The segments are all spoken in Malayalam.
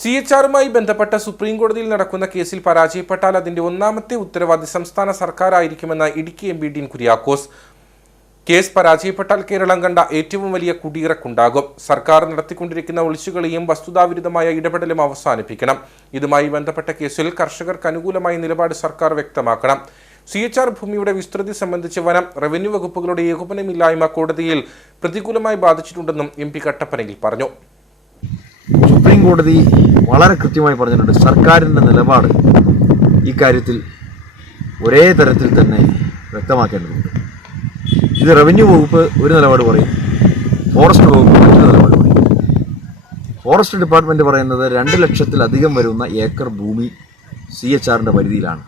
സി എച്ച് ആറുമായി ബന്ധപ്പെട്ട സുപ്രീം കോടതിയിൽ നടക്കുന്ന കേസിൽ പരാജയപ്പെട്ടാൽ അതിന്റെ ഒന്നാമത്തെ ഉത്തരവാദി സംസ്ഥാന സർക്കാരായിരിക്കുമെന്ന Idukki M P Dean Kuriakose. Case പരാജയപ്പെട്ടാൽ കേരളം കണ്ട ഏറ്റവും വലിയ കുടിയിറക്കുണ്ടാകും. സർക്കാർ നടത്തിക്കൊണ്ടിരിക്കുന്ന ഒളിച്ചുകളിയും വസ്തുതാവിരുദ്ധമായ ഇടപെടലും അവസാനിപ്പിക്കണം. ഇതുമായി ബന്ധപ്പെട്ട കേസിൽ കർഷകർക്ക് അനുകൂലമായ നിലപാട് സർക്കാർ വ്യക്തമാക്കണം. സി എച്ച് ആർ ഭൂമിയുടെ വിസ്തൃതി സംബന്ധിച്ച് വനം റവന്യൂ വകുപ്പുകളുടെ ഏകോപനമില്ലായ്മ കോടതിയിൽ പ്രതികൂലമായി ബാധിച്ചിട്ടുണ്ടെന്നും എം പി കട്ടപ്പനയിൽ പറഞ്ഞു. സുപ്രീം കോടതി വളരെ കൃത്യമായി പറഞ്ഞിട്ടുണ്ട് സർക്കാരിന്റെ നിലപാട് ഇക്കാര്യത്തിൽ ഒരേ തരത്തിൽ തന്നെ വ്യക്തമാക്കേണ്ടതുണ്ട്. ഇത് റവന്യൂ വകുപ്പ് ഒരു നിലപാട് പറയും ഫോറസ്റ്റ് വകുപ്പ് മറ്റൊരു നിലപാട് പറയും. ഫോറസ്റ്റ് ഡിപ്പാർട്ട്മെന്റ് പറയുന്നത് രണ്ട് ലക്ഷത്തിലധികം വരുന്ന ഏക്കർ ഭൂമി സി എച്ച് ആറിന്റെ പരിധിയിലാണ്.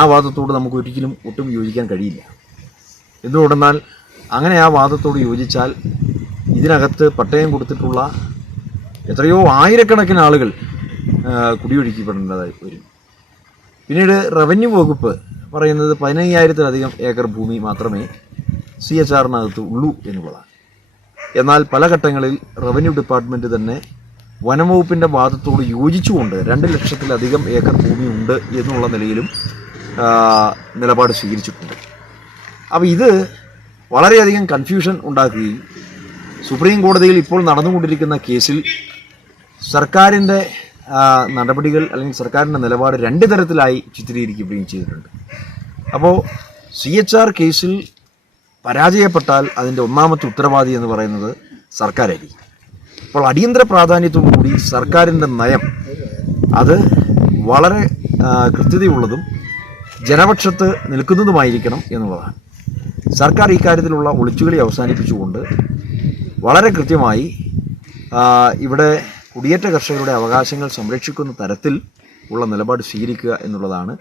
ആ വാദത്തോട് നമുക്ക് ഒരിക്കലും ഒട്ടും യോജിക്കാൻ കഴിയില്ല. എന്തുകൊണ്ടെന്നാൽ അങ്ങനെ ആ വാദത്തോട് യോജിച്ചാൽ ഇതിനകത്ത് പട്ടയം കൊടുത്തിട്ടുള്ള എത്രയോ ആയിരക്കണക്കിന് ആളുകൾ കുടിയൊഴുക്കിപ്പെടേണ്ടതായി വരും. പിന്നീട് റവന്യൂ വകുപ്പ് പറയുന്നത് പതിനയ്യായിരത്തിലധികം ഏക്കർ ഭൂമി മാത്രമേ സി എച്ച് ആറിനകത്ത് ഉള്ളൂ എന്നുള്ളതാണ്. എന്നാൽ പല ഘട്ടങ്ങളിൽ റവന്യൂ ഡിപ്പാർട്ട്മെന്റ് തന്നെ വനംവകുപ്പിന്റെ വാദത്തോട് യോജിച്ചുകൊണ്ട് രണ്ട് ലക്ഷത്തിലധികം ഏക്കർ ഭൂമി ഉണ്ട് എന്നുള്ള നിലയിലും നിലപാട് സ്വീകരിച്ചിട്ടുണ്ട്. അപ്പോൾ ഇത് വളരെയധികം കൺഫ്യൂഷൻ ഉണ്ടാക്കുകയും സുപ്രീം കോടതിയിൽ ഇപ്പോൾ നടന്നുകൊണ്ടിരിക്കുന്ന കേസിൽ സർക്കാരിന്റെ നടപടികൾ അല്ലെങ്കിൽ സർക്കാരിന്റെ നിലപാട് രണ്ട് തരത്തിലായി ചിത്രീകരിക്കുകയും ചെയ്തിട്ടുണ്ട്. അപ്പോൾ സി എച്ച് ആർ കേസിൽ പരാജയപ്പെട്ടാൽ അതിന്റെ ഒന്നാമത്തെ ഉത്തരവാദി എന്ന് പറയുന്നത് സർക്കാരായിരിക്കും. അപ്പോൾ അടിയന്തര പ്രാധാന്യത്തോടുകൂടി സർക്കാരിന്റെ നയം അത് വളരെ കൃത്യതയുള്ളതും ജനപക്ഷത്ത് നിൽക്കുന്നതുമായിരിക്കണം എന്നുള്ളതാണ്. സർക്കാർ ഇക്കാര്യത്തിലുള്ള ഒളിച്ചുകളി അവസാനിപ്പിച്ചുകൊണ്ട് വളരെ കൃത്യമായി ഇവിടെ കുടിയേറ്റ കർഷകരുടെ അവകാശങ്ങൾ സംരക്ഷിക്കുന്ന തരത്തിൽ ഉള്ള നിലപാട് സ്വീകരിക്കുക എന്നുള്ളതാണ്